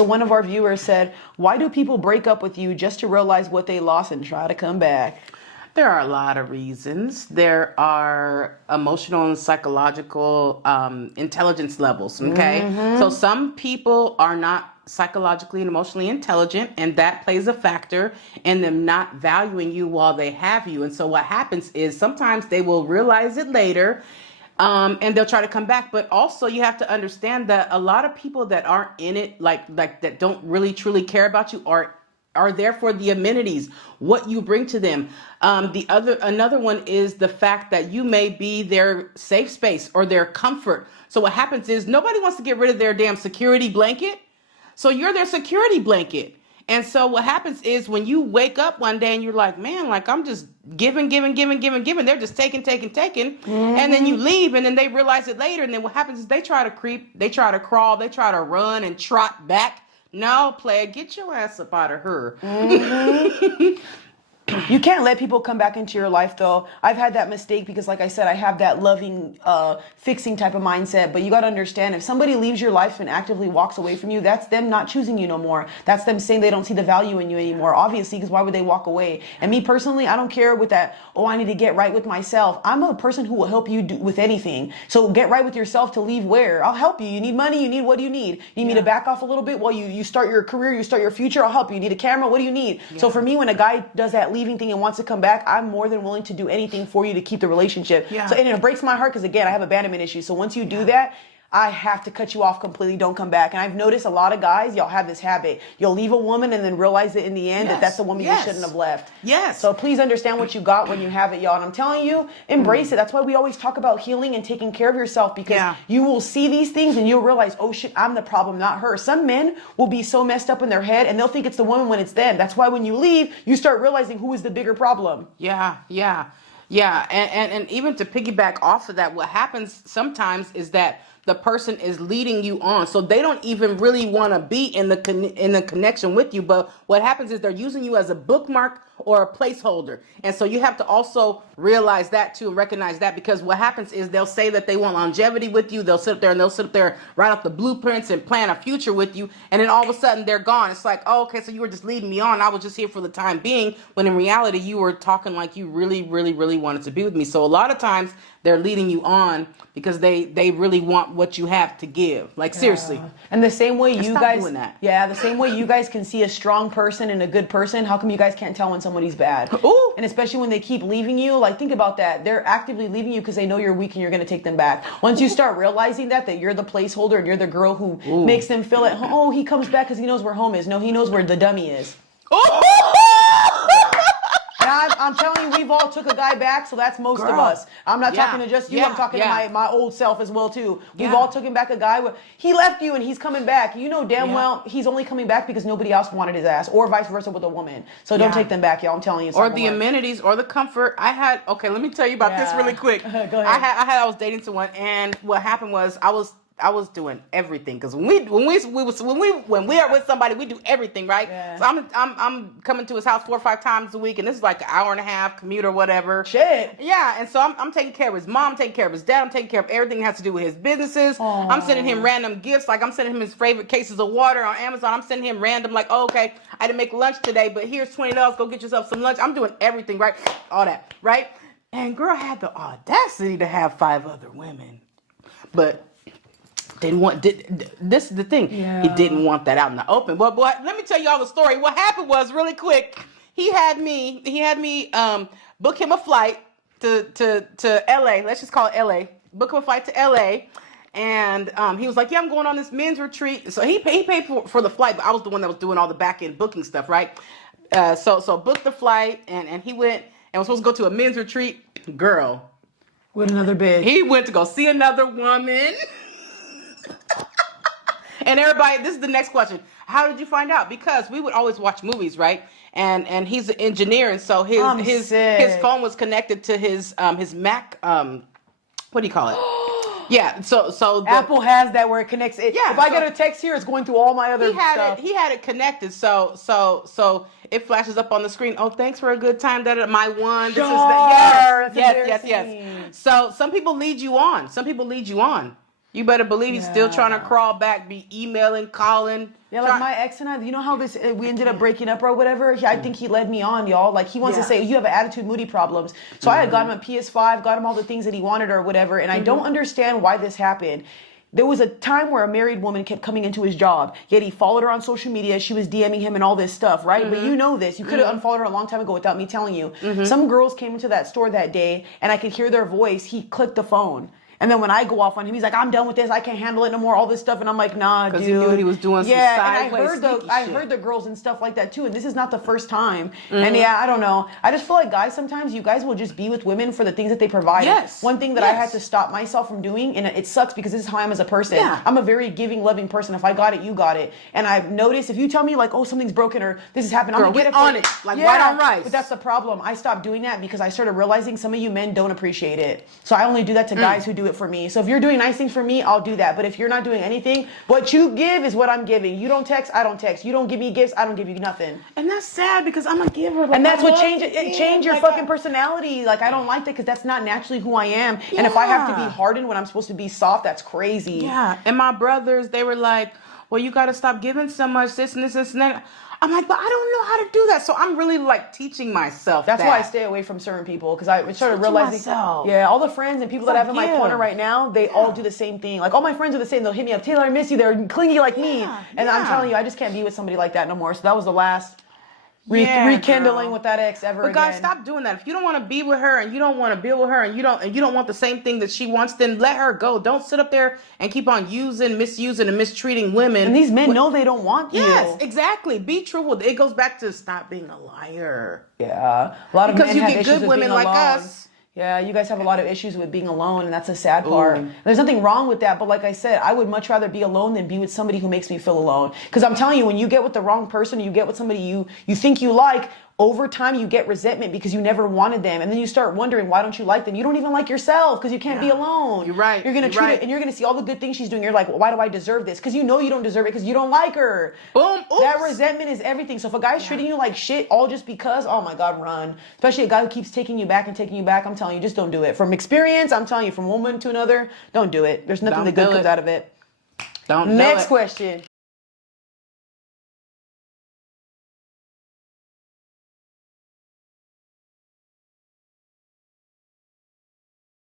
So one of our viewers said, why do people break up with you just to realize what they lost and try to come back? There are a lot of reasons. There are emotional and psychological intelligence levels, okay? So some people are not psychologically and emotionally intelligent, and that plays a factor in them not valuing you while they have you. And so what happens is sometimes they will realize it later, and they'll try to come back. But also you have to understand that a lot of people that aren't in it, like that don't really truly care about you, are there for the amenities, what you bring to them. Another one is the fact that you may be their safe space or their comfort. So what happens is nobody wants to get rid of their damn security blanket. So you're their security blanket. And so what happens is when you wake up one day and you're like, man, like I'm just giving. They're just taking. And then you leave and then they realize it later. And then what happens is they try to creep, they try to crawl, they try to run and trot back. No, player, get your ass up out of her. You can't let people come back into your life, though. I've had that mistake because, like I said, I have that loving, fixing type of mindset. But you got to understand, if somebody leaves your life and actively walks away from you, that's them not choosing you no more. That's them saying they don't see the value in you anymore, obviously, because why would they walk away? And me personally, I don't care with that, oh, I need to get right with myself. I'm a person who will help you with anything. So get right with yourself to leave where? I'll help you. You need money? You need, what do you need? You need me to back off a little bit while you start your career, you start your future? I'll help you. You need a camera? What do you need? Yeah. So for me, when a guy does that leaving thing and wants to come back, I'm more than willing to do anything for you to keep the relationship. Yeah. So, and it breaks my heart because, again, I have abandonment issues. So once you do that, I have to cut you off completely. Don't come back. And I've noticed a lot of guys, y'all have this habit. You'll leave a woman and then realize it in the end that that's the woman you shouldn't have left. Yes. So please understand what you got when you have it, y'all. And I'm telling you, embrace it. That's why we always talk about healing and taking care of yourself, because you will see these things and you'll realize, oh shit, I'm the problem, not her. Some men will be so messed up in their head and they'll think it's the woman when it's them. That's why when you leave, you start realizing who is the bigger problem. Yeah. And even to piggyback off of that, what happens sometimes is that the person is leading you on, so they don't even really want to be in the connection with you. But what happens is they're using you as a bookmark or a placeholder, and so you have to also realize that too, and recognize that, because what happens is they'll say that they want longevity with you. They'll sit there and write out the blueprints and plan a future with you, and then all of a sudden they're gone. It's like, oh, okay, so you were just leading me on. I was just here for the time being, when in reality you were talking like you really wanted to be with me. So a lot of times they're leading you on because they really want what you have to give. Like, seriously. And the same way you guys doing that. the same way you guys can see a strong person and a good person, how come you guys can't tell when somebody's bad? Ooh. And especially when they keep leaving you, like, think about that. They're actively leaving you because they know you're weak and you're going to take them back. Once you start realizing that you're the placeholder and you're the girl who makes them feel at home, oh, he comes back because he knows where home is. No, he knows where the dummy is. I'm telling you, we've all took a guy back, so that's most of us. I'm not talking to just you. I'm talking to my old self as well, too. We've all taken back a guy. He left you and he's coming back. You know damn well he's only coming back because nobody else wanted his ass, or vice versa with a woman. So don't take them back, y'all. I'm telling you. Or the amenities or the comfort. Let me tell you about this really quick. Go ahead. I was dating someone, and what happened was I was doing everything, because when we are with somebody, we do everything, right? Yeah. So I'm coming to his house 4 or 5 times a week, and this is like an hour and a half commute or whatever. Shit. Yeah, and so I'm taking care of his mom, taking care of his dad, I'm taking care of everything that has to do with his businesses. Aww. I'm sending him random gifts, like I'm sending him his favorite cases of water on Amazon. I'm sending him random, like, oh, okay, I didn't make lunch today, but here's $20, go get yourself some lunch. I'm doing everything, right? All that, right? And girl had the audacity to have 5 other women, but this is the thing. He didn't want that out in the open. But boy, let me tell y'all the story. What happened was, really quick, he had me book him a flight to LA. Let's just call it LA. Book him a flight to LA. And he was like, yeah, I'm going on this men's retreat. So he paid for the flight, but I was the one that was doing all the back end booking stuff, right? So booked the flight, and he went and was supposed to go to a men's retreat. Girl. With another bitch. He went to go see another woman. And everybody, this is the next question. How did you find out? Because we would always watch movies, right? And he's an engineer, and so his phone was connected to his Mac. What do you call it? Yeah. So Apple has that where it connects. If I get a text here, it's going through all my other stuff. He had it connected. So it flashes up on the screen. Oh, thanks for a good time. My one. Yes. So some people lead you on. You better believe he's still trying to crawl back, be emailing, calling. Yeah, like my ex and I, you know how we ended up breaking up or whatever? I think he led me on, y'all. Like, he wants to say, you have an attitude, moody problems. So I had got him a PS5, got him all the things that he wanted or whatever, and I don't understand why this happened. There was a time where a married woman kept coming into his job, yet he followed her on social media. She was DMing him and all this stuff, right? But you know this. You could have unfollowed her a long time ago without me telling you. Some girls came into that store that day, and I could hear their voice. He clicked the phone. And then when I go off on him, he's like, I'm done with this. I can't handle it no more, all this stuff. And I'm like, nah, dude. Because he knew he was doing some sideways I heard the girls and stuff like that too. And this is not the first time. And yeah, I don't know. I just feel like guys, sometimes you guys will just be with women for the things that they provide. Yes. One thing that I had to stop myself from doing, and it sucks because this is how I am as a person. Yeah. I'm a very giving, loving person. If I got it, you got it. And I've noticed if you tell me like, oh, something's broken or this has happened, I'm going to get it on it. Like white on rice. But that's the problem. I stopped doing that because I started realizing some of you men don't appreciate it. So I only do that to guys who do it for me. So if you're doing nice things for me, I'll do that. But if you're not doing anything, what you give is what I'm giving. You don't text, I don't text. You don't give me gifts, I don't give you nothing. And that's sad because I'm a giver. Like, And that's what change your fucking personality. Like, I don't like that because that's not naturally who I am. And if I have to be hardened when I'm supposed to be soft, that's crazy. Yeah. And my brothers, they were like, well, you got to stop giving so much, this and this and that. I'm like, but I don't know how to do that. So I'm really like teaching myself. That's why I stay away from certain people because I started realizing, myself. yeah, all the friends and people that I have in my corner right now, they all do the same thing. Like all my friends are the same. They'll hit me up, Taylor, I miss you. They're clingy like me, and I'm telling you, I just can't be with somebody like that no more. So that was the last rekindling with that ex ever again. But guys, stop doing that. If you don't want to be with her and you don't want to be with her and you don't want the same thing that she wants, then let her go. Don't sit up there and keep on misusing, and mistreating women. And these men know they don't want you. Yes, exactly. Be truthful. It goes back to stop being a liar. Yeah, a lot of because men you have get issues good with women being like alone. us. Yeah, you guys have a lot of issues with being alone, and that's a sad part. There's nothing wrong with that, but like I said, I would much rather be alone than be with somebody who makes me feel alone. Because I'm telling you, when you get with the wrong person, you get with somebody you think you like, over time you get resentment because you never wanted them, and then you start wondering, why don't you like them? You don't even like yourself because you can't be alone. You're right. You're gonna treat it, and you're gonna see all the good things she's doing. You're like, well, why do I deserve this? Because you know you don't deserve it because you don't like her. Boom. Oops. That resentment is everything. So if a guy's treating you like shit all just because, oh my God, run. Especially a guy who keeps taking you back and taking you back. I'm telling you, just don't do it. From experience, I'm telling you, from one woman to another, don't do it. There's nothing that good comes out of it. Don't do it. Next question.